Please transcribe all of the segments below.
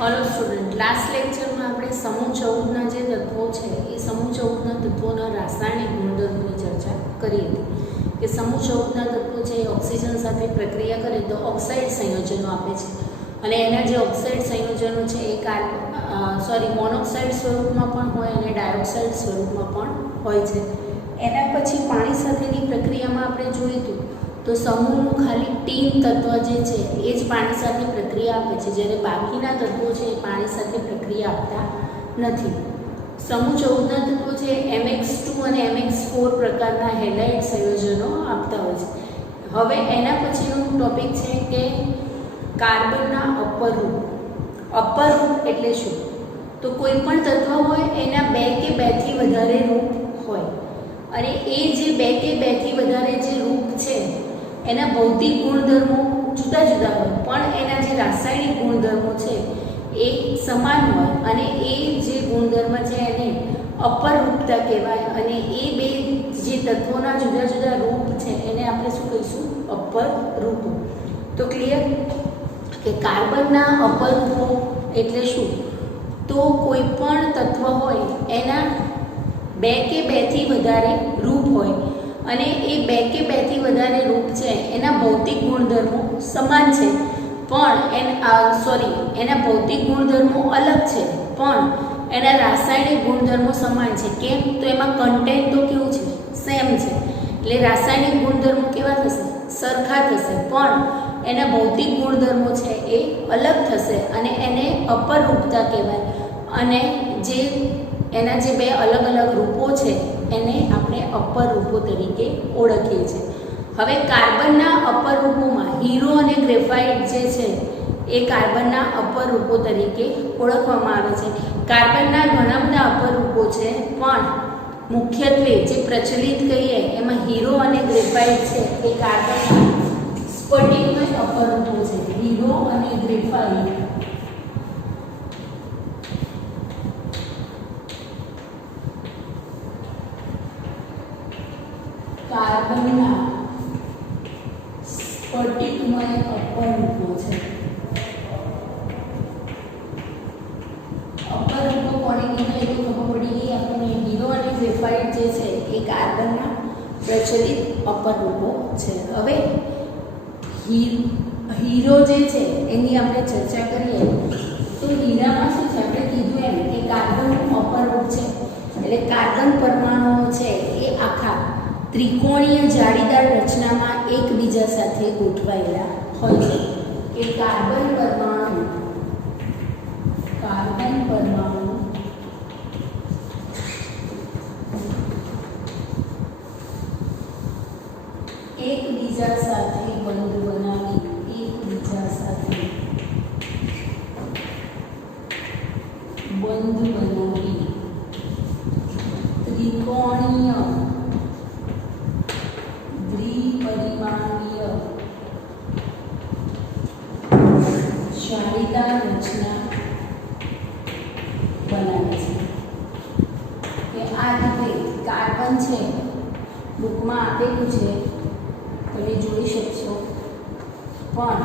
Hello student, last lecture में આપણે સમૂહ 14 ના જે તત્વો છે એ સમૂહ 14 ના તત્વોના રાસાયણિક ગુણધર્મોની ચર્ચા કરી હતી કે સમૂહ 14 ના તત્વો છે એ ઓક્સિજન સાથે પ્રક્રિયા કરે તો ઓક્સાઇડ સંયોજનો આપે છે અને એના જે ઓક્સાઇડ સંયોજનો છે એ મોનોક્સાઇડ સ્વરૂપમાં પણ હોય અને ડાયોક્સાઇડ સ્વરૂપમાં પણ હોય છે। એના પછી પાણી સાથેની પ્રક્રિયામાં આપણે જોયું હતું તો સમૂહનું ખાલી ટીન તત્વ જે છે એ જ પાણી સાથે પ્રક્રિયા આપે છે, જ્યારે બાકીના તત્વો છે એ પાણી સાથે પ્રક્રિયા આપતા નથી। સમૂહ 14 ના તત્વો છે MX2 અને MX4 પ્રકારના હેલાઇડ સંયોજનો આપતા હોય છે। હવે એના પછીનો ટોપિક છે કે કાર્બનના અપર રૂપ। અપર રૂપ એટલે શું? તો કોઈ પણ તત્વ હોય એના 2 કે 2 થી વધારે રૂપ હોય અને એ જે 2 કે 2 થી વધારે જે રૂપ છે એના ભૌતિક ગુણધર્મો જુદા જુદા હોય પણ એના જે રાસાયણિક ગુણધર્મો છે એ સમાન હોય અને એ જે ગુણધર્મ છે એને અપર રૂપતા કહેવાય અને એ બે જે તત્વોના જુદા જુદા રૂપ છે એને આપણે શું કહીશું? અપર રૂપો। તો ક્લિયર કે કાર્બનના અપર રૂપો એટલે શું? તો કોઈ પણ તત્વ હોય એના 2 કે 2 થી વધારે રૂપ હોય અને એ 2 કે 2 થી વધારે રૂપ છે એના ભૌતિક ગુણધર્મો સમાન છે પણ એના ભૌતિક ગુણધર્મો અલગ છે પણ એના રાસાયણિક ગુણધર્મો સમાન છે। કેમ? તો એમાં કન્ટેન્ટ તો કેવું છે? સેમ છે, એટલે રાસાયણિક ગુણધર્મો કેવા થશે? સરખા થશે પણ એના ભૌતિક ગુણધર્મો છે એ અલગ થશે અને એને અપર રૂપતા કહેવાય અને જે એના જે 2 અલગ અલગ રૂપો છે એને આપણે અપર રૂપો તરીકે ઓળખીએ છીએ। હવે કાર્બનના અપર રૂપોમાં હીરો અને ગ્રેફાઇટ જે છે એ કાર્બનના અપર રૂપો તરીકે ઓળખવામાં આવે છે। કાર્બનના ઘણા બધા અપર રૂપો છે પણ મુખ્યત્વે જે પ્રચલિત કહીએ એમાં હીરો અને ગ્રેફાઇટ છે એ કાર્બનના સ્ફટિકમય અપર રૂપો છે। હીરો અને ગ્રેફાઇટ કાર્બનના સ્ફટિકમય અપર રૂપો છે। અપર રૂપો કોને કહેવાય એ ખબર પડી ગઈ આપણને। હીરો અને ગ્રેફાઇટ જે છે એ કાર્બનના પ્રચલિત અપર રૂપો છે। હવે હીરો જે છે એની આપણે ચર્ચા કરીએ તો હીરામાં શું છે? આપણે કીધું એમ કે કાર્બનનું અપર રૂપ છે એટલે કાર્બન પરમાણુઓ છે એ આખા ત્રિકોણીય જાળીદાર રચનામાં એકબીજા સાથે ગોઠવાયેલા હોય છે કે કાર્બન પરમાણુ એકબીજા સાથે બંધ બનાવી ત્રિકોણીય દ્વિપરિમાણીય જાળીદાર રચના બનાવે છે કે આ રીતે કાર્બન છે બુકમાં આપેલું છે તમે જોઈ શકશો પણ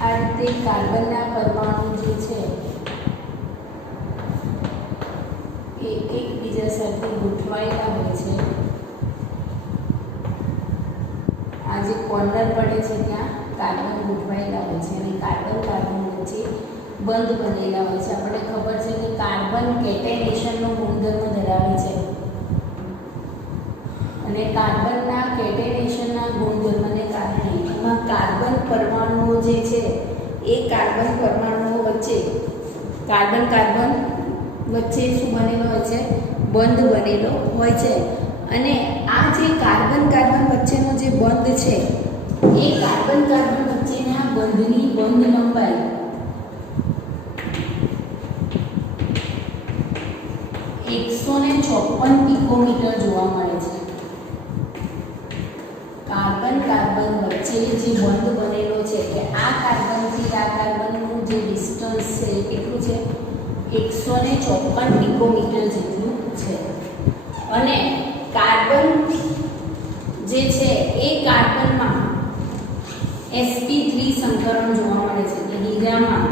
આ રીતે કાર્બનના પરમાણુ જે છે એ એકબીજા સાથે ગોઠવાયેલા હોય છે। આ જે કોર્નર પડે છે ત્યાં કાર્બન ગોઠવાયેલા હોય છે અને કાર્બન વચ્ચે બંધ બનેલા હોય છે। આપણને ખબર છે કે કાર્બન કેટેનેશનનો ગુણધર્મ ધરાવે છે અને કાર્બનના કેટેનેશનના ગુણધર્મને કારણે એમાં કાર્બન પરમાણુઓ જે છે એ કાર્બન પરમાણુઓ વચ્ચે કાર્બન વચ્ચે શું બનેલો હોય છે? બંધ બનેલો હોય છે અને આ જે કાર્બન વચ્ચેનો જે બંધ છે એ કાર્બન વચ્ચેના બંધની બંધ લંબાઈ 154 પિકોમીટર જોવા મળે છે। કાર્બન વચ્ચે જે બંધ બનેલો છે કે આ કાર્બનથી આ કાર્બનનું જે ડિસ્ટન્સ છે એ કેટલું છે? 154 પિકોમીટર જેટલું છે અને કાર્બન જે છે એ કાર્બનમાં sp3 સંકરણ જોવા મળે છે કે હીરામાં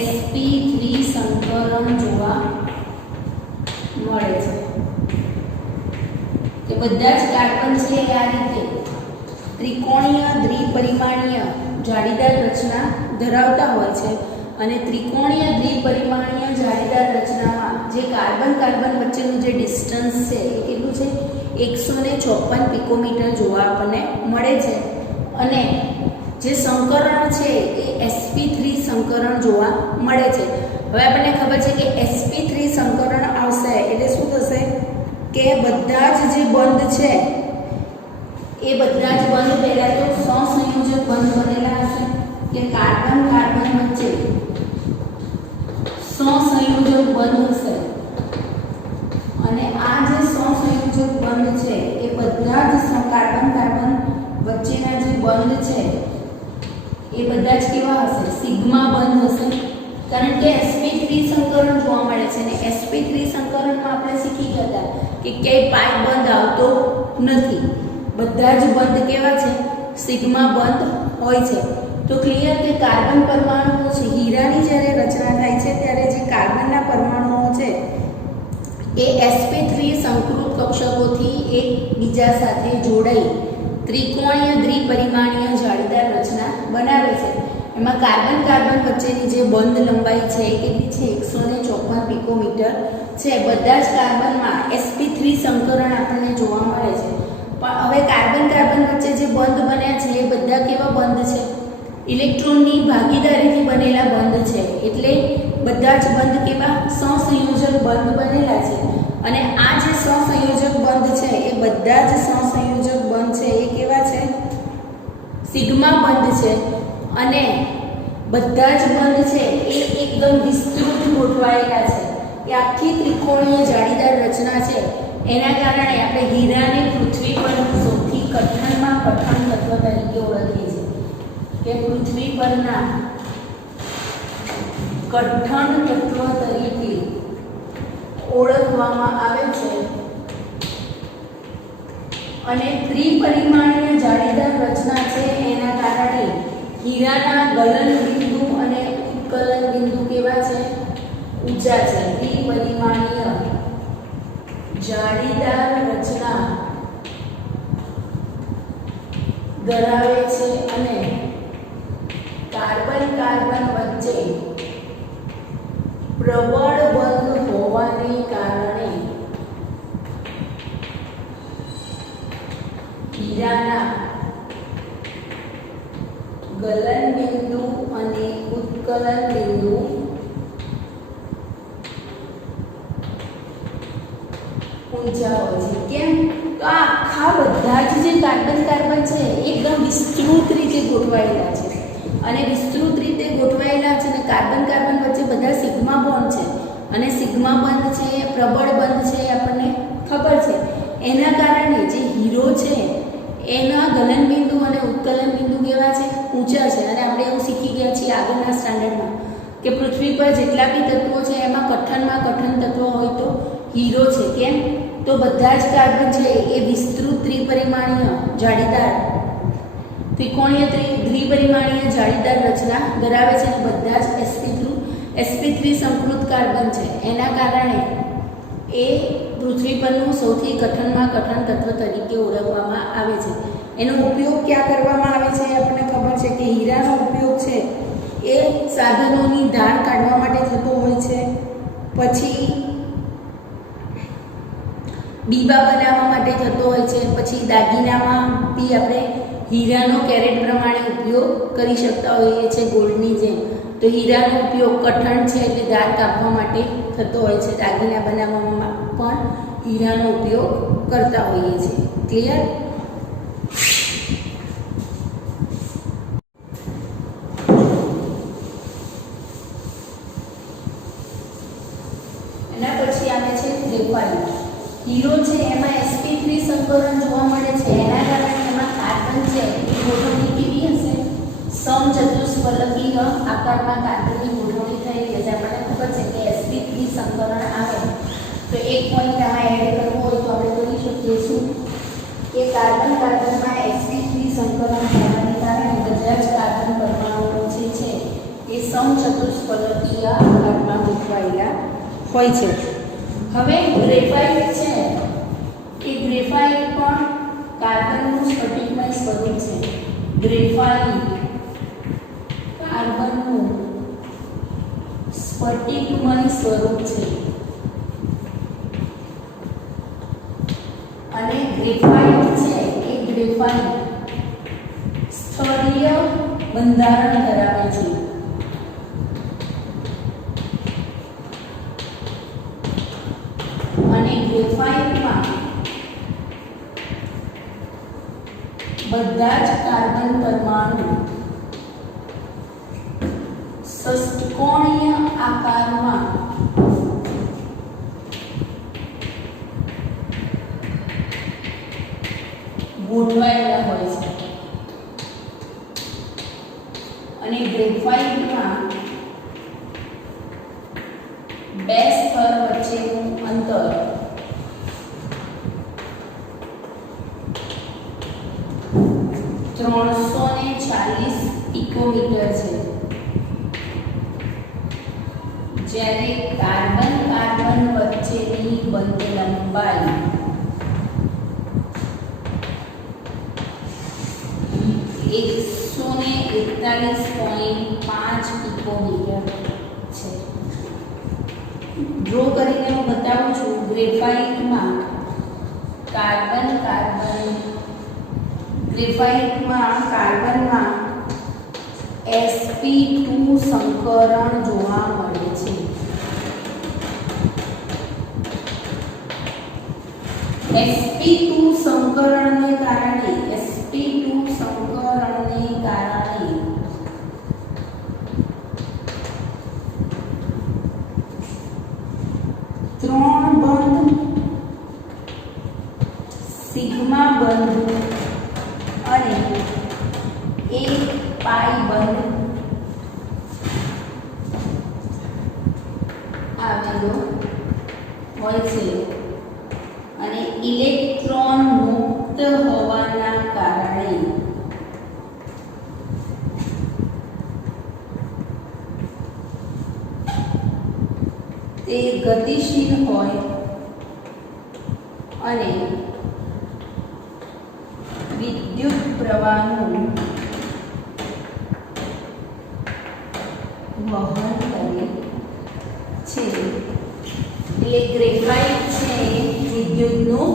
sp3 સંકરણ જોવા મળે છે કે બધા જ કાર્બન છે એ આ રીતે ત્રિકોણીય દ્વિપરિમાણીય જાળીદાર રચના ધરાવતા હોય છે અને ત્રિકોણીય દ્વિપરિમાણીય જાળીદાર રચનામાં જે કાર્બન કાર્બન વચ્ચેનું જે ડિસ્ટન્સ છે એ કેટલું છે 154 પિકોમીટર જોવા આપણને મળે છે અને જે સંકરણ છે એ sp3 સંકરણ જોવા મળે છે. હવે આપણને ખબર છે કે sp3 સંકરણ આવશે એટલે શું થશે કે બધા જ જે બંધ છે એ બધા જ બંધ પહેલા તો સહસંયોજક બંધ બનેલા હશે કે કાર્બન કાર્બન વચ્ચે સહસંયોજક બંધ હશે અને આ જે સહસંયોજક બંધ છે એ બધા જ કાર્બન કાર્બન વચ્ચેના જે બંધ છે એ બધા જ કેવા હશે સિગ્મા બંધ હશે કારણ કે sp3 સંકરણ જોવા મળે છે અને sp3 સંકરણમાં આપણે શીખી ગયા કે ક્યાંય પાઇપ બંધ આવતો નથી, બધા જ બંધ કેવા છે સિગ્મા બંધ હોય છે. તો ક્લિયર કે કાર્બન પરમાણુઓ છે હીરાની જ્યારે રચના થાય છે ત્યારે જે કાર્બનના પરમાણુઓ છે એ sp3 સંકૃત કક્ષકોથી એકબીજા સાથે જોડાઈ ત્રિકોણીય દ્વિપરિમાણીય જાળીદાર રચના બનાવે છે. એમાં કાર્બન કાર્બન વચ્ચેની જે બંધ લંબાઈ છે એ કેટલી છે 154 પિકોમીટર છે. બધા જ કાર્બનમાં sp3 સંકરણ આપણને જોવા મળે છે. પણ હવે કાર્બન કાર્બન વચ્ચે જે બંધ બન્યા છે એ બધા કેવા બંધ છે ઇલેક્ટ્રોનની ભાગીદારીથી બનેલા બંધ છે એટલે બધા જ બંધ કેવા સહસંયોજક બંધ બનેલા છે અને આ જે સહસંયોજક બંધ છે એ બધા જ સહસંયોજક બંધ છે એ કેવા છે સિગ્મા બંધ છે અને બધા જ બંધ છે એ એકદમ વિસ્તૃત ગોઠવાયેલા છે કે આખી ત્રિકોણીય જાળીદાર રચના છે એના કારણે આપણે હીરાને પૃથ્વી પર સૌથી કઠણમાં કઠણ તત્વ તરીકે ઓળખીએ છીએ કે પૃથ્વી પરના કઠણ તત્વ તરીકે ઓળખવામાં આવે છે અને ત્રિપરિમાણીય જાળીદાર રચના છે એના કારણે હીરાના ગલન બિંદુ અને ઉત્કલન બિંદુ કેવા છે ઊંચા છે. ત્રિપરિમાણીય જાળીદાર રચના ધરાવે છે અને કાર્બન કાર્બન વચ્ચે પ્રબળ બંધ હોવાને કારણે હીરાના ગલન બિંદુ અને ઉત્કલન બિંદુ ઊંચા હોય છે. કેમ તો આખા બધા જ જે કાર્બન કાર્બન છે એકદમ વિસ્તૃત રીતે ગોઠવાયેલા છે અને વિસ્તૃત રીતે ગોઠવાયેલા છે અને કાર્બન કાર્બન વચ્ચે બધા સિગ્મા બોન્ડ છે અને સિગ્મા બંધ છે પ્રબળ બંધ છે આપણને ખબર છે. એના કારણે જે હીરો છે એના ગલન બિંદુ અને ઉત્કલન બિંદુ કેવા છે ઊંચા છે અને આપણે એવું શીખી ગયા છીએ આગળના સ્ટાન્ડર્ડમાં કે પૃથ્વી પર જેટલા બી તત્વો છે એમાં કઠણમાં કઠણ તત્વ હોય તો હીરો છે. કેમ તો બધા જ કાર્બન છે એ વિસ્તૃત ત્રિપરિમાણીય જાળીદાર ત્રિકોણીય દ્વિપરિમાણીય જાળીદાર રચના ધરાવે છે અને બધા જ sp3 સંકૃત કાર્બન છે એના કારણે એ પૃથ્વી પરનું સૌથી કઠણમાં કઠણ તત્વ તરીકે ઓળખવામાં આવે છે. એનો ઉપયોગ ક્યાં કરવામાં આવે છે આપણને ખબર છે કે હીરાનો ઉપયોગ છે એ સાધનોની ધાર કાઢવા માટે થતો હોય છે, પછી બીબા બનાવવા માટે થતો હોય છે, પછી દાગીનામાં બી આપણે હીરાનો કેરેટ પ્રમાણે ઉપયોગ કરી શકતા હોઈએ છીએ ગોલ્ડની જેમ. તો હીરાનો ઉપયોગ કઠણ છે એટલે ધાર કાપવા માટે થતો હોય છે, દાગીના બનાવવામાં પણ હીરાનો ઉપયોગ કરતા હોઈએ છીએ. ક્લિયર? એના પછી આવે છે ગ્રેફાઇટ. હીરો છે એમાં sp3 સંકરણ જોવા મળે છે એના કારણે એમાં કાર્બન છે એ ગોઠવણી કેવી હશે સમચતુષ્ફલકીય આકારમાં કાર્બનની ગોઠવણી થઈ છે. આપણને ખબર છે કે sp3 સંકરણ આવે તો એક પોઈન્ટ આમાં એડ કરવો હોય તો આપણે કરી શકીએ શું કે કાર્બન કાર્બનમાં sp3 સંકરણ થવાને કારણે બધા જ કાર્બન પરમાણુઓ છે એ સમચતુષ્ફલકીય હોય છે. હવે ગ્રેફાઇટ છે એ ગ્રેફાઇટ પણ કાર્બનનું સ્ફટિકમય સ્વરૂપ છે. ગ્રેફાઇટ કાર્બનનું સ્ફટિકમય સ્વરૂપ છે અને ગ્રેફાઇટ છે એ ગ્રેફાઇટ સ્તરીય બંધારણ ધરાવે છે. અને ગ્રેફાઇટમાં બધા જ કાર્બન પરમાણુ ષટ્કોણીય આકારમાં ગોઠવાયેલા હોય છે. અને ગ્રેફાઇટમાં બે સ્તર વચ્ચેનું અંતર 340 પિકોમીટર છે. જ્યારે કાર્બન કાર્બન વચ્ચેની બંધ લંબાઈ 141.5 પિકોમીટર છે. ડ્રો કરીને હું બતાવું છું. ગ્રેફાઇટમાં કાર્બનમાં sp2 સંકરણ જોવા મળે છે. sp2 સંકરણને કારણે 3 બંધ સિગ્મા બંધ અને 1 પાઈ બંધ આવેલો હોય છે. અને ઇલેક્ટ્રોન મુક્ત હોવાના કારણે તે ગતિશીલ હોય અને વિદ્યુત પ્રવાહનું વહન કરે છે. એટલે ગ્રેફાઇટ છે વિદ્યુતનું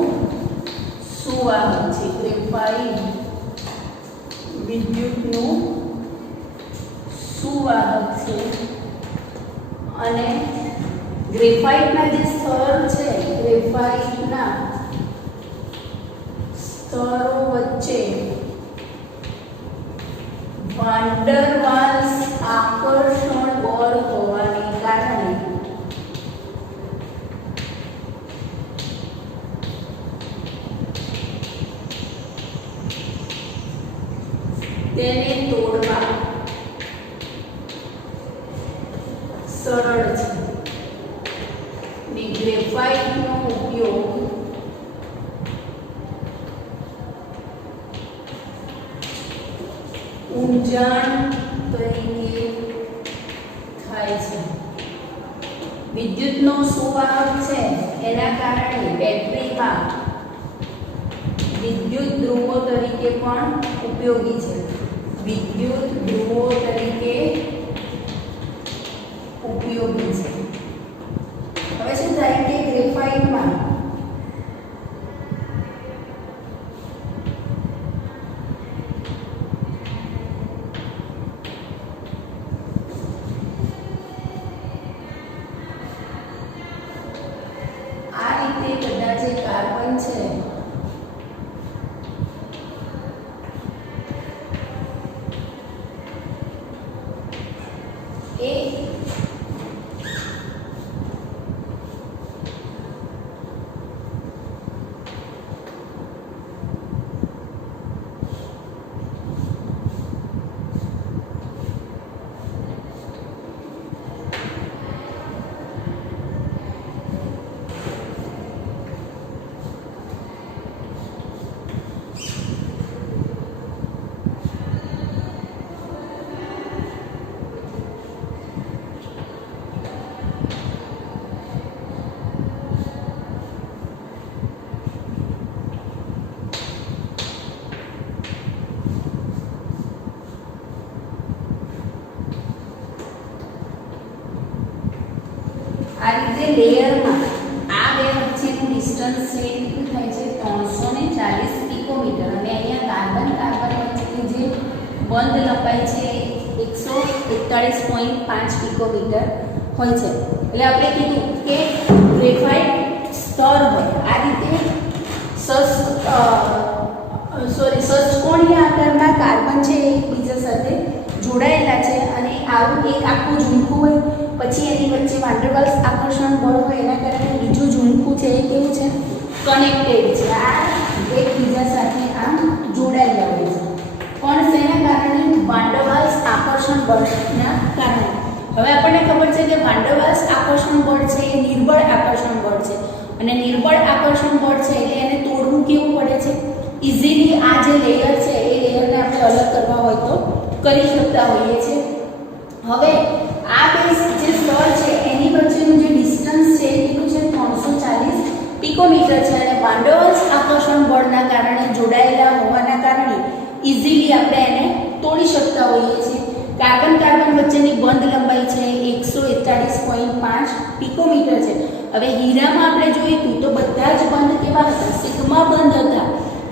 સુવાહક છે. ગ્રેફાઇટ વિદ્યુતનું સુવાહક છે. અને ગ્રેફાઇટના જે સ્તર છે, ગ્રેફાઇટના સ્તરો વચ્ચે વાન ડર વાલ્સ આકર્ષણ બળ હોવાને કારણે તેને તોડવા સરળ છે. ગ્રેફાઇટનો ઉપયોગ ઊંજાણ તરીકે થાય છે. વિદ્યુતનો સુવાહક છે એના કારણે બેટરીમાં વિદ્યુત ધ્રુવો તરીકે પણ ઉપયોગી છે. વિદ્યુત ધ્રુવો તરીકે ઉપયોગી છે. હવે શું થાય કે ગ્રેફાઇટમાં આ રીતે બધા જે કાર્બન છે એ બંધ લંબાઈ છે 141.5 પિકોમીટર હોય છે. એટલે આપણે કીધું કે ગ્રેફાઇટ સ્તર હોય આ રીતે ષટ્કોણીય આકારના કાર્બન છે એકબીજા સાથે જોડાયેલા છે અને આવું એક આખું ઝુમખું હોય, પછી એની વચ્ચે વાન્ડરવાલ્સ આકર્ષણ બળ હોય એના કારણે બીજું ઝુમખું છે એ કેવું છે, કનેક્ટેડ છે. આ એકબીજા સાથે આમ જોડાયેલા હોય છે. પણ શેના કારણે? વાન્ડરવાલ્સ આકર્ષણ બળના કારણે. હવે આપણને ખબર છે કે વાન્ડરવાલ્સ આકર્ષણ બળ છે એ નિર્બળ આકર્ષણ બળ છે અને નિર્બળ આકર્ષણ બળ છે એટલે એને તોડવું કેવું પડે છે? ઇઝીલી આ જે લેયર છે એ લેયરને આપણે અલગ કરવા હોય તો કરી શકતા હોઈએ છીએ. હવે આ બે જે સ્તર છે એની વચ્ચેનું જે ડિસ્ટન્સ છે એ કેટલું છે? 340 પિકોમીટર છે અને વાન્ડરવાલ્સ આકર્ષણ બળના કારણે જોડાયેલા હોવાના કારણે ઇઝીલી આપણે એને તોડી શકતા હોઈએ છીએ. કાર્બન કાર્બન વચ્ચેની બંધ લંબાઈ છે 141.5 પિકોમીટર છે. હવે હીરામાં આપણે જોઈતું તો બધા જ બંધ કેવા હતા? સિગ્મા બંધ હતા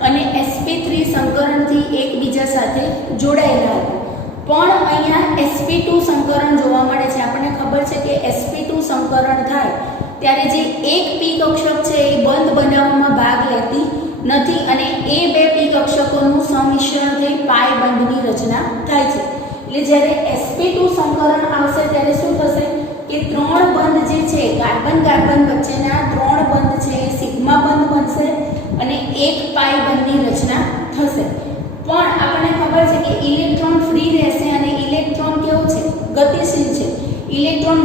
અને sp3 સંકરણથી એકબીજા સાથે જોડાયેલા હતા. પણ અહીંયા sp2 સંકરણ જોવા મળે છે. આપણને ખબર છે કે sp2 સંકરણ થાય ત્યારે જે એક p કક્ષક છે એ બંધ બનાવવામાં ભાગ લેતી નથી અને એ બે p કક્ષકોનું સંમિશ્રણ થઈ પાઈ બંધની રચના થાય છે. એટલે જ્યારે sp2 સંકરણ આવશે ત્યારે શું થશે કે ત્રણ બંધ જે છે કાર્બન કાર્બન વચ્ચેના ત્રણ બંધ છે એ સિગ્મા બંધ બનશે અને એક પાઈ બંધની રચના થશે. પણ આપણને ખબર છે કે ઇલેક્ટ્રોન ફ્રી રહેશે અને ઇલેક્ટ્રોન કેવું છે? ગતિશીલ છે. ઇલેક્ટ્રોન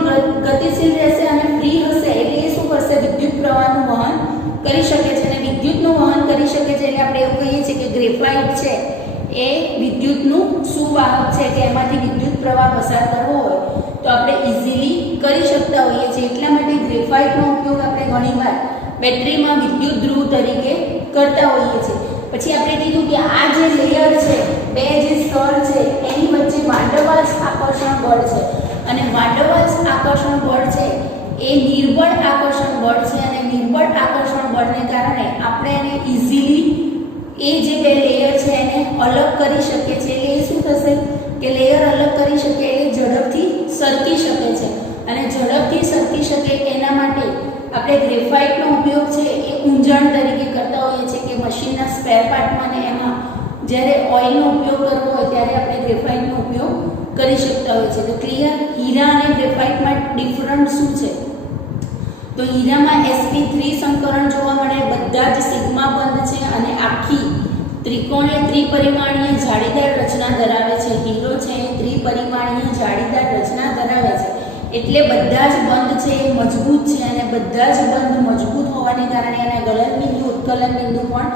ગતિશીલ રહેશે અને ફ્રી હશે એટલે એ શું કરશે? વિદ્યુત પ્રવાહનું વહન કરી શકે છે અને વિદ્યુતનું વહન કરી શકે છે એટલે આપણે એવું કહીએ છીએ કે ગ્રેફાઇટ છે એ વિદ્યુતનું સુવાહક છે કે એમાંથી વિદ્યુત પ્રવાહ પસાર કરવો હોય તો આપણે ઇઝીલી કરી શકતા હોઈએ છીએ. એટલા માટે ગ્રેફાઇટનો ઉપયોગ આપણે ઘણીવાર બેટરીમાં વિદ્યુત ધ્રુવ તરીકે કરતા હોઈએ છીએ. પછી આપણે કીધું કે આ જે લેયર છે, બે જે સ્તર છે એની વચ્ચે વાન્ડરવાલ્સ આકર્ષણ બળ છે અને વાન્ડરવાલ્સ આકર્ષણ બળ છે એ નિર્બળ આકર્ષણ બળ છે અને નિર્બળ આકર્ષણ બળને કારણે આપણે એને ઇઝીલી એ જે બે લેયર છે એને અલગ કરી શકીએ છીએ. એટલે એ શું થશે કે લેયર અલગ કરી શકે એટલે ઝડપથી સરકી શકે છે અને ઝડપથી સરકી શકે એના માટે આપણે ગ્રેફાઇટનો ઉપયોગ છે એ ઊંજણ તરીકે કરતા હોઈએ છીએ કે મશીનના સ્પેર પાર્ટમાં ને એમાં જ્યારે ઓઇલનો ઉપયોગ કરવો હોય ત્યારે આપણે ગ્રેફાઇટનો ઉપયોગ કરી શકતા હોઈએ છીએ. તો ક્લિયર? હીરા અને ગ્રેફાઇટમાં ડિફરન્ટ શું છે? તો હીરામાં sp3 સંકરણ જોવા મળે, બધા જ સિગ્મા બંધ છે અને આખી ત્રિકોણીય ત્રિપરિમાણીય જાળીદાર રચના ધરાવે છે. હીરો છે એ ત્રિપરિમાણીય જાળીદાર રચના ધરાવે છે એટલે બધા જ બંધ છે એ મજબૂત છે અને બધા જ બંધ મજબૂત હોવાને કારણે એના ગલન બિંદુ ઉત્કલન બિંદુ પણ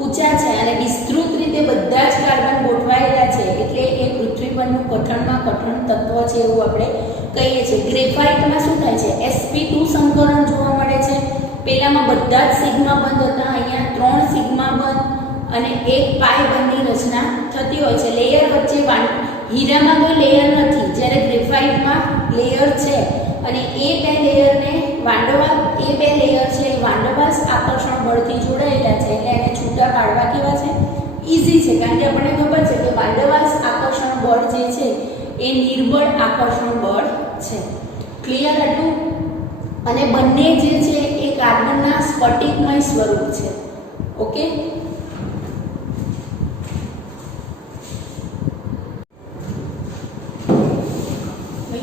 ઊંચા છે અને વિસ્તૃત રીતે બધા જ કાર્બન ગોઠવાયેલા છે એટલે એ પૃથ્વી પરનું કઠણમાં કઠણ તત્વ છે એવું આપણે કહીએ છીએ. ગ્રેફાઇટમાં શું થાય છે? sp2 સંકરણ જોવા મળે છે. પહેલામાં બધા જ સિગ્મા બંધ હતા, અહીંયા 3 સિગ્મા બંધ અને એક પાઈ બંધની રચના થતી હોય છે. લેયર વચ્ચે હીરામાં કોઈ લેયર નથી જ્યારે ગ્રેફાઇટમાં લેયર છે અને એ બે લેયરને એ બે લેયર છે વાન્ડરવાલ્સ આકર્ષણ બળથી જોડાયેલા છે એટલે એને છૂટા પાડવા કેવા છે? ઈઝી છે. કારણ કે આપણને ખબર છે કે વાન્ડરવાલ્સ આકર્ષણ બળ જે છે એ નિર્બળ આકર્ષણ બળ છે. ક્લિયર હતું? અને બંને જે છે એ કાર્બનના સ્ફટિકમય સ્વરૂપ છે. ઓકે,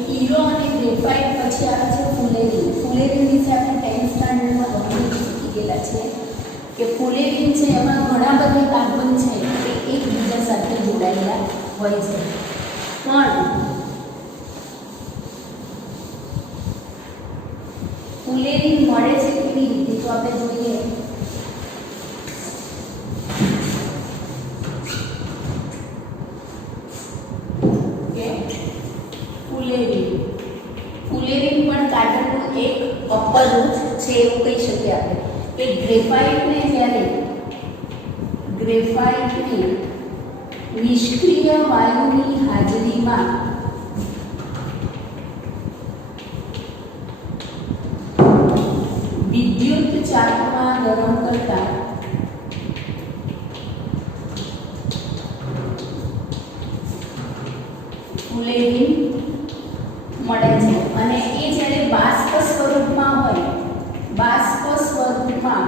હીરો અને ગ્રેફાઇટ પછી આવે છે ફુલેરીન. ફુલેરીન વિશે આપણે 10th સ્ટાન્ડર્ડમાં ઘણું શીખી ગયેલા છે કે ફુલેરીન છે એમાં ઘણા બધા કાર્બન છે એ એકબીજા સાથે જોડાયેલા હોય છે. પણ ફુલેરીન મળે છે કેવી રીતે? તો આપણે જોઈએ કે ફુલેરીન પણ કાર્બનનું એક અપરૂપ છે એવું કહી શકીએ આપણે કે ગ્રેફાઇટને જ્યારે નિષ્ક્રિય વાયુની હાજરીમાં વિદ્યુત ચાકમાં ગરમ કરતા ફુલેરીન મળે છે અને એ જ્યારે બાષ્પ સ્વરૂપમાં હોય, બાષ્પ સ્વરૂપમાં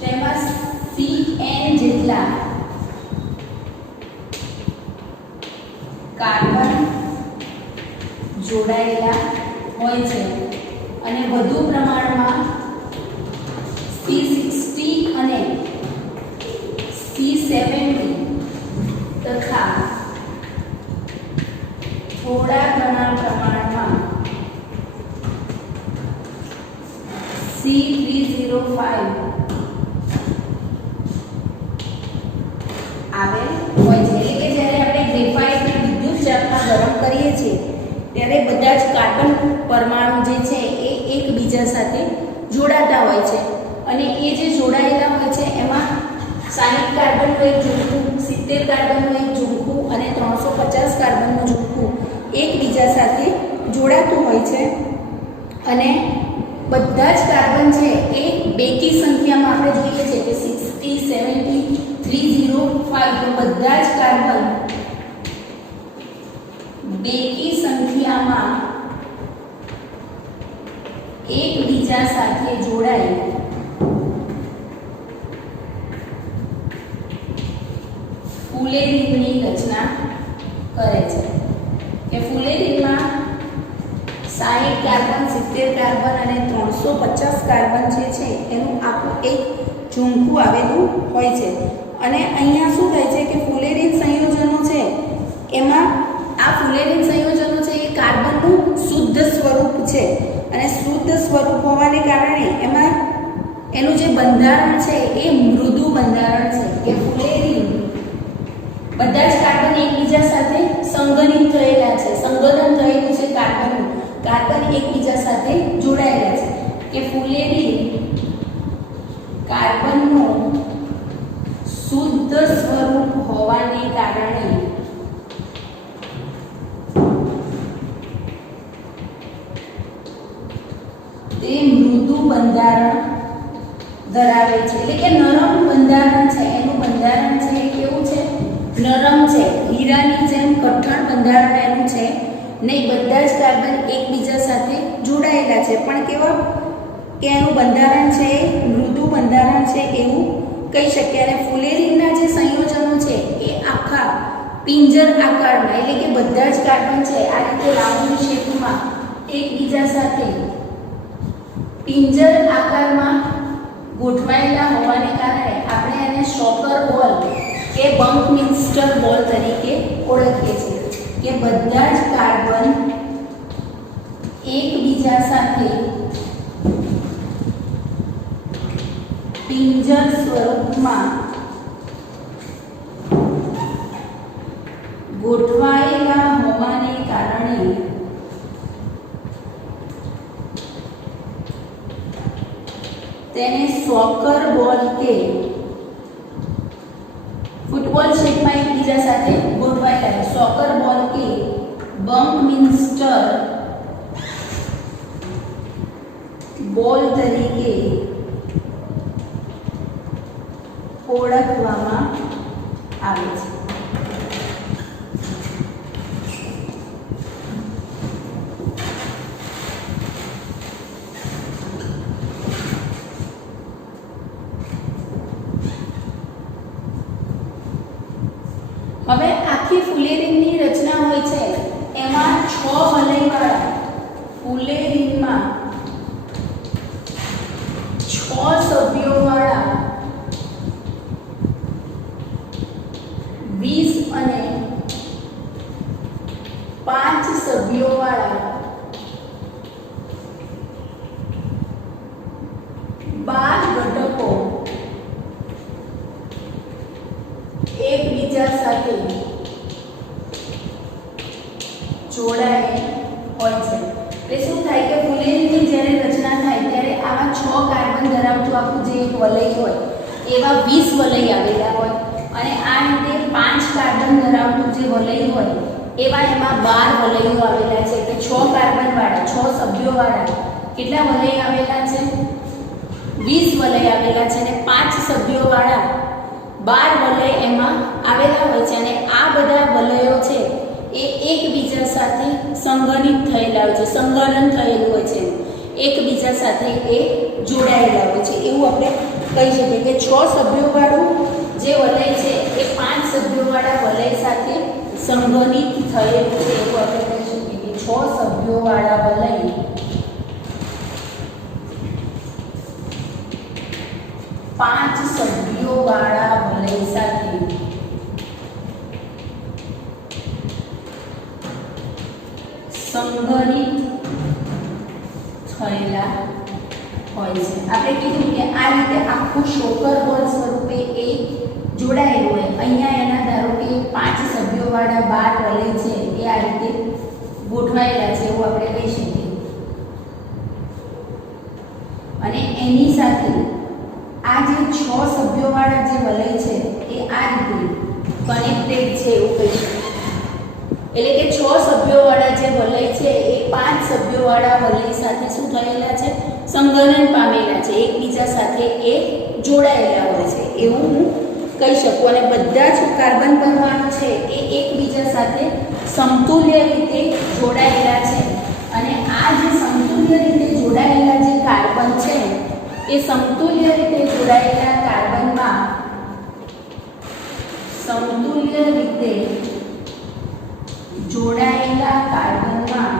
તેમાં Cn જેટલા કાર્બન જોડાયેલા હોય છે અને વધુ પ્રમાણમાં C60 અને C70 તથા થોડા ઘણા પ્રમાણમાં C305 આવેલ હોય છે. એટલે કે જ્યારે આપણે ગ્રેફાઇટને વિદ્યુત ચાપમાં ગરમ કરીએ છીએ ત્યારે બધા જ કાર્બન પરમાણુ જે છે એ એકબીજા સાથે જોડાતા હોય છે અને એ જે જોડાયેલા હોય છે એમાં 60 કાર્બનનું એક ઝૂંખું, 70 કાર્બનનું એક ઝૂંખું અને 350 કાર્બનનું ઝૂંખું એકબીજા સાથે જોડાતું હોય છે અને બધા જ કાર્બન છે એ બેકી સંખ્યામાં આપણે જોઈએ છે કે 60, 70, 305 તો બધા જ કાર્બન બેકી સંખ્યામાં એકબીજા સાથે જોડાઈ ફુલેરીનની રચના કરે છે. કે ફુલેરીનમાં 60 કાર્બન, 70 કાર્બન અને 350 કાર્બન જે છે એનું આખું એક ઝૂંખું આવેલું હોય છે અને અહીંયા શું થાય છે કે ફુલેરીન સંયોજનો છે એમાં આ ફુલેરીન સંયોજનો છે એ કાર્બનનું શુદ્ધ સ્વરૂપ છે અને શુદ્ધ સ્વરૂપ હોવાને કારણે એમાં એનું જે બંધારણ છે એ મૃદુ બંધારણ છે. કે ફુલેરીન બધા જ કાર્બન એકબીજા સાથે સંગઠિત થયેલા છે, સંગઠન થયેલું છે કાર્બનનું, કાર્બન એકબીજા સાથે જોડાયેલા છે. કે ફુલેરીન કાર્બનનું શુદ્ધ સ્વરૂપ હોવાને કારણે તે મૃદુ બંધારણ ધરાવે છે. એટલે કે નરમ બંધારણ છે, એનું બંધારણ છે એ કેવું છે? નરમ છે. હીરાની જેમ કઠણ બંધારણ એનું છે નહીં. બધા જ કાર્બન એકબીજા સાથે જોડાયેલા છે પણ કેવા કે એનું બંધારણ છે મૃદુ બંધારણ છે એવું કહી શકીએ. અને ફુલેરીનના જે સંયોજનો છે એ આખા પિંજર આકારના, એટલે કે બધા જ કાર્બન છે આ રીતે રાઉન્ડ શેપમાં એકબીજા સાથે પિંજર આકારમાં ગોઠવાયેલા હોવાને કારણે આપણે એને શોકર બોલ કે બકમિન્સ્ટર બોલ તરીકે ઓળખીએ છીએ. કે બધા જ કાર્બન એકબીજા સાથે પિંજર સ્વરૂપમાં ગોઠવાયેલા હોવાને કારણે તેને સોકર બોલ કે ફૂટબોલ શેપમાં એકબીજા સાથે ગોઠવાયેલા સોકર બોલ કે બકમિન્સ્ટર બોલ તરીકે ઓળખવામાં આવે છે. હવે આખી ફુલેરીનની રચના હોય છે એમાં 6 વલયવાળા ફુલેરીનમાં 6 સભ્યોવાળા 20 અને 5 સભ્યોવાળા 12 ઘટકો એકબીજા સાથે જોડાયેલ હોય છે. એટલે શું થાય કે ફુલેરીનની જ્યારે રચના થાય ત્યારે આવા 6 કાર્બન ધરાવતું આખું જે એક વલય હોય એવા 20 વલય આવેલા હોય અને આ રીતે 5 કાર્બન ધરાવતું જે વલય હોય એવા એમાં 12 વલયો આવેલા છે. એટલે 6 કાર્બન વાળા 6 સભ્યો વાળા કેટલા વલય આવેલા છે? 20 વલય આવેલા છે અને 5 સભ્યો વાળા 12 વલય એમાં આવેલા હોય છે અને આ બધા વલયો છે એ એકબીજા સાથે સંગઠિત થયેલા હોય છે, સંગઠન થયેલું હોય છે, એકબીજા સાથે એ જોડાયેલા હોય છે. એવું આપણે કહી શકીએ કે 6 સભ્યોવાળું જે વલય છે એ 5 સભ્યોવાળા વલય સાથે સંગઠિત થયેલું છે. એવું આપણે કહી શકીએ કે 6 સભ્યોવાળા વલય 5 સભ્યોવાળા વલય સાથે સંગઠિત થયેલા હોય છે. આપણે કીધું કે આ રીતે આખું શોકર બોલ સ્વરૂપે એ જોડાયેલું હોય. અહીંયા એના ધારો કે 5 સભ્યોવાળા 12 વલય છે એ આ રીતે ગોઠવાયેલા છે એવું આપણે કહી શકીએ. અને એની સાથે આ જે 6 સભ્યોવાળા જે વલય છે એ આ રીતે કનેક્ટેડ છે એવું કહી શકીએ. એટલે કે 6 સભ્યોવાળા જે વલય છે એ 5 સભ્યોવાળા વલય સાથે શું થયેલા છે? સંગઠન પામેલા છે, એકબીજા સાથે એ જોડાયેલા હોય છે એવું હું કહી શકું. અને બધા જ કાર્બન પરમાણુ છે એ એકબીજા સાથે સમતુલ્ય રીતે જોડાયેલા છે. અને આ જે સમતુલ્ય રીતે જોડાયેલા જે કાર્બન છે એ સમતુલ્ય રીતે જોડાયેલા કાર્બનમાં સમતુલ્ય રીતે જોડાયેલા કાર્બનમાં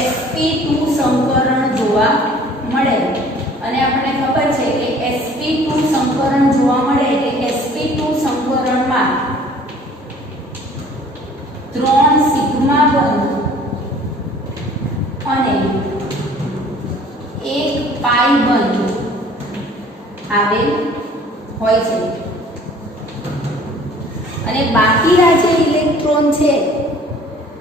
sp2 સંકરણ જોવા મળે. અને આપણને ખબર છે કે sp2 સંકરણ જોવા મળે એટલે sp2 સંકરણમાં 3 સિગ્મા બંધ અને 1 પાઈ બંધ આવેલ હોય છે. અને બાકીના જે ઇલેક્ટ્રોન છે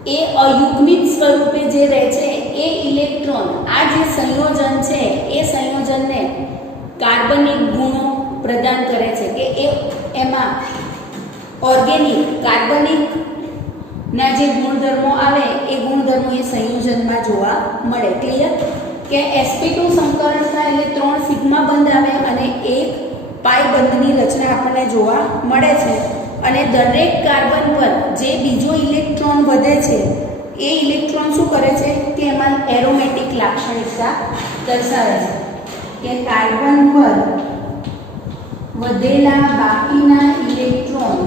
એ અયુગ્મિત સ્વરૂપે જે રહે છે એ ઇલેક્ટ્રોન આ જે સંયોજન છે એ સંયોજનને કાર્બનિક ગુણો પ્રદાન કરે છે કે એમાં ઓર્ગેનિક કાર્બનિક ના જે ગુણધર્મો આવે એ ગુણધર્મો એ સંયોજનમાં જોવા મળે. ક્લિયર? કે sp2 સંકરણ થાય એટલે 3 સિગ્મા બંધ આવે અને 1 પાઈ બંધની રચના આપણને જોવા મળે છે. અને દરેક કાર્બન પર જે બીજો ઇલેક્ટ્રોન વધે છે એ ઇલેક્ટ્રોન શું કરે છે કે એમાં એરોમેટિક લાક્ષણિકતા દર્શાવે છે કે કાર્બન પર વધેલા બાકીના ઇલેક્ટ્રોન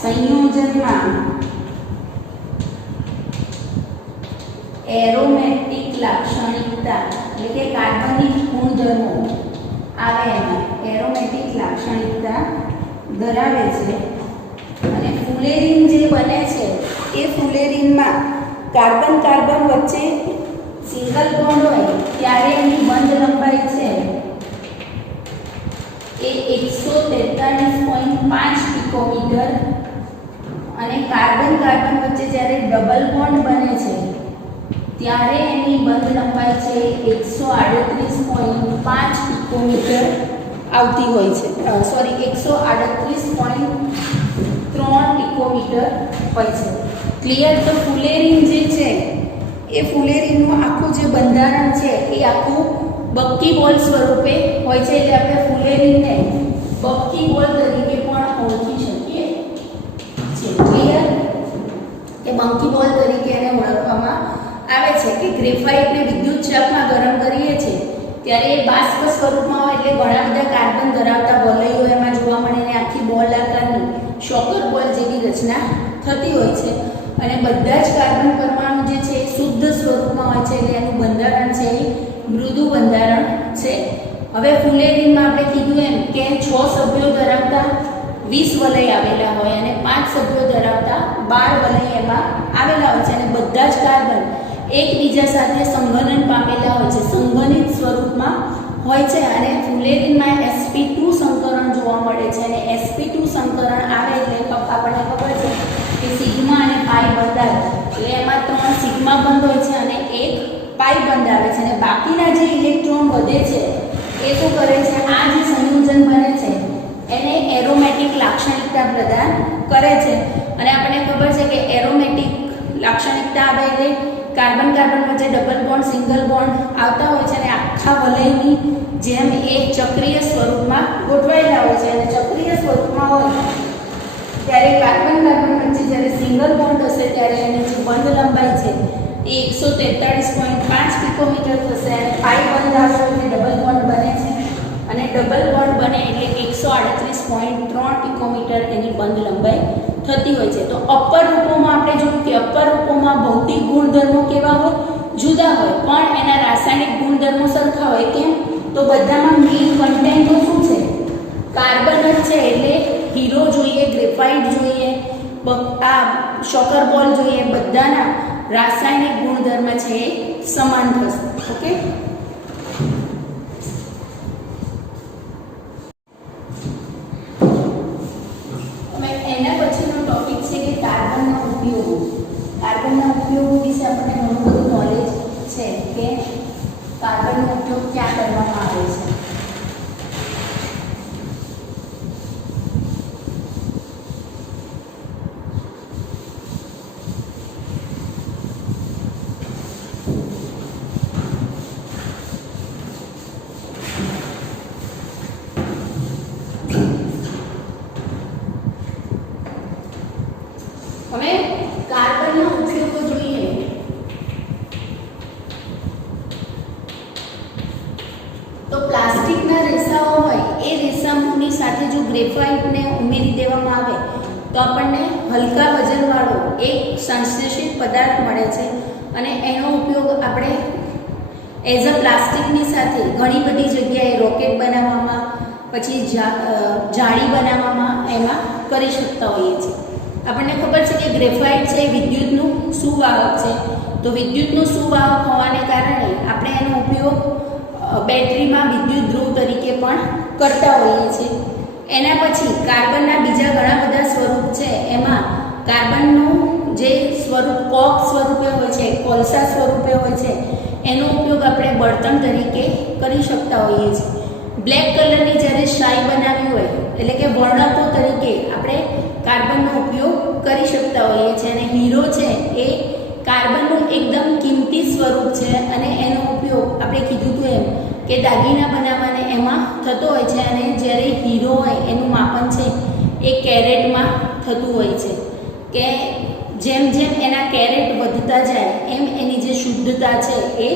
સંયોજનમાં એરોમેટિક લાક્ષણિકતા એટલે કે કાર્બનિક ગુણધર્મો આવે એમાં એરોમેટિક લાક્ષણિકતા ધરાવે છે. અને ફુલેરીન જે બને છે એ ફુલેરીનમાં કાર્બન કાર્બન વચ્ચે સિંગલ બોન્ડ હોય ત્યારે એની બંધ લંબાઈ છે એ 143.5 પિકોમીટર. અને કાર્બન કાર્બન વચ્ચે જ્યારે ડબલ બોન્ડ બને છે ત્યારે એની બંધ લંબાઈ છે 138.5 પિકોમીટર આવતી હોય છે. સોરી 138.3 પિકોમીટર હોય છે. ક્લિયર? તો ફુલેરીન જે છે એ ફુલેરીનનું આખું જે બંધારણ છે એ આખું બક્કી બોલ સ્વરૂપે હોય છે. એટલે આપણે ફુલેરીનને બક્કી બોલ તરીકે પણ ઓળખી શકીએ છીએ. ક્લિયર? કે બંકી બોલ તરીકે એને ઓળખવામાં આવે છે. કે ગ્રેફાઇટને વિદ્યુત ચાપમાં ગરમ કરીએ છીએ ત્યારે એ બાષ્પ સ્વરૂપમાં હોય એટલે ઘણા બધા કાર્બન ધરાવતા વલયો એમાં જોવા મળે અને આખી બોલ આકારની શોકર બોલ જેવી રચના થતી હોય છે. અને બધા જ કાર્બન પરમાણુ જે છે એ શુદ્ધ સ્વરૂપમાં હોય છે એટલે એનું બંધારણ છે એ મૃદુ બંધારણ છે. હવે ફુલેરીનમાં આપણે કીધું એમ કે 6 સભ્યો ધરાવતા 20 વલય આવેલા હોય અને 5 સભ્યો ધરાવતા 12 વલય એમાં આવેલા હોય છે. અને બધા જ કાર્બન એકબીજા સાથે સંગઠન પામેલા હોય છે, સંગઠિત સ્વરૂપમાં હોય છે. અને ફુલેરીનમાં sp2 સંકરણ જોવા મળે છે. અને sp2 સંકરણ આવે એટલે આપણને ખબર છે કે સિગ્મા અને પાઈ બંધ આવે એટલે એમાં 3 સિગ્મા બંધ હોય છે અને 1 પાઈ બંધ આવે છે. અને બાકીના જે ઇલેક્ટ્રોન વધે છે એ શું કરે છે? આ જે સંયોજન બને છે એને એરોમેટિક લાક્ષણિકતા પ્રદાન કરે છે. અને આપણને ખબર છે કે એરોમેટિક લાક્ષણિકતા આવે એટલે કાર્બન કાર્બન વચ્ચે ડબલ બોન્ડ સિંગલ બોન્ડ આવતા હોય છે અને આખા વલયની જેમ એ ચક્રીય સ્વરૂપમાં ગોઠવાયેલા હોય છે અને ચક્રીય સ્વરૂપમાં હોય ત્યારે કાર્બન કાર્બન વચ્ચે જ્યારે સિંગલ બોન્ડ હશે ત્યારે એની જે બંધ લંબાઈ છે એ 143.5 પિકોમીટર થશે અને પાઈ બંધ આવશે એટલે ડબલ બોન્ડ બને છે અને ડબલ બોન્ડ બને એટલે 138.3 પિકોમીટર એની બંધ લંબાઈ થતી હોય છે. તો અપર રૂપોમાં આપણે જોયું કે અપર રૂપોમાં ભૌતિક ગુણધર્મો કેવા હોય, જુદા હોય, પણ એના રાસાયણિક ગુણધર્મો સરખા હોય. કેમ? તો બધામાં મેઇન કન્ટેન્ટો શું છે? કાર્બન જ છે. એટલે હીરો જોઈએ, ગ્રેફાઇટ જોઈએ, આ શોકર બોલ જોઈએ, બધાના રાસાયણિક ગુણધર્મ છે એ સમાન થશે. ઓકે, એના પછીનો ટોપિક છે કે કાર્બનના ઉપયોગો. કાર્બનના ઉપયોગો વિશે આપણને ઘણું બધું નોલેજ છે કે કાર્બનનો ઉપયોગ ક્યાં કરવામાં આવે છે. હવે કાર્બનના ઉપયોગો જોઈએ. તો પ્લાસ્ટિકના રેસાઓ હોય એ રેસાની સાથે જો ગ્રેફાઇટને ઉમેરી દેવામાં આવે તો આપણને હલકા વજનવાળો એક સંશ્લેષિત પદાર્થ મળે છે અને એનો ઉપયોગ આપણે એઝ અ પ્લાસ્ટિકની સાથે ઘણી બધી જગ્યાએ રોકેટ બનાવવામાં, પછી જાળી બનાવવામાં એમાં કરી શકતા હોઈએ છીએ. આપણને ખબર છે કે ગ્રેફાઇટ છે વિદ્યુતનું સુવાહક છે. તો વિદ્યુતનું સુવાહક હોવાને કારણે આપણે એનો ઉપયોગ બેટરીમાં વિદ્યુત ધ્રુવ તરીકે પણ કરતા હોઈએ છીએ. એના પછી કાર્બનના બીજા ઘણા બધા સ્વરૂપ છે. એમાં કાર્બનનું જે સ્વરૂપ કોક સ્વરૂપે હોય છે, કોલસા સ્વરૂપે હોય છે, એનો ઉપયોગ આપણે બળતણ તરીકે કરી શકતા હોઈએ છીએ. બ્લેક કલરની જ્યારે શાઈ બનાવી હોય એટલે કે વર્ણકો તરીકે આપણે કાર્બનનો ઉપયોગ કરી શકતા હોઈએ છીએ. અને હીરો છે એ કાર્બનનું એકદમ કિંમતી સ્વરૂપ છે અને એનો ઉપયોગ આપણે કીધું હતું એમ કે દાગીના બનાવવાને એમાં થતો હોય છે. અને જ્યારે હીરો હોય એનું માપન છે એ કેરેટમાં થતું હોય છે કે જેમ જેમ એના કેરેટ વધતા જાય એમ એની જે શુદ્ધતા છે એ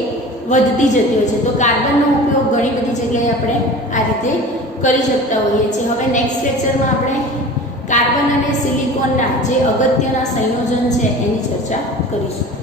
વધતી જતી હોય છે. તો કાર્બનનો ઉપયોગ ઘણી બધી જગ્યાએ આપણે આ રીતે કરી શકતા હોઈએ છીએ. હવે નેક્સ્ટ લેક્ચરમાં આપણે કાર્બન અને સિલિકોનના જે અગત્યના સંયોજન છે એની ચર્ચા કરીશું.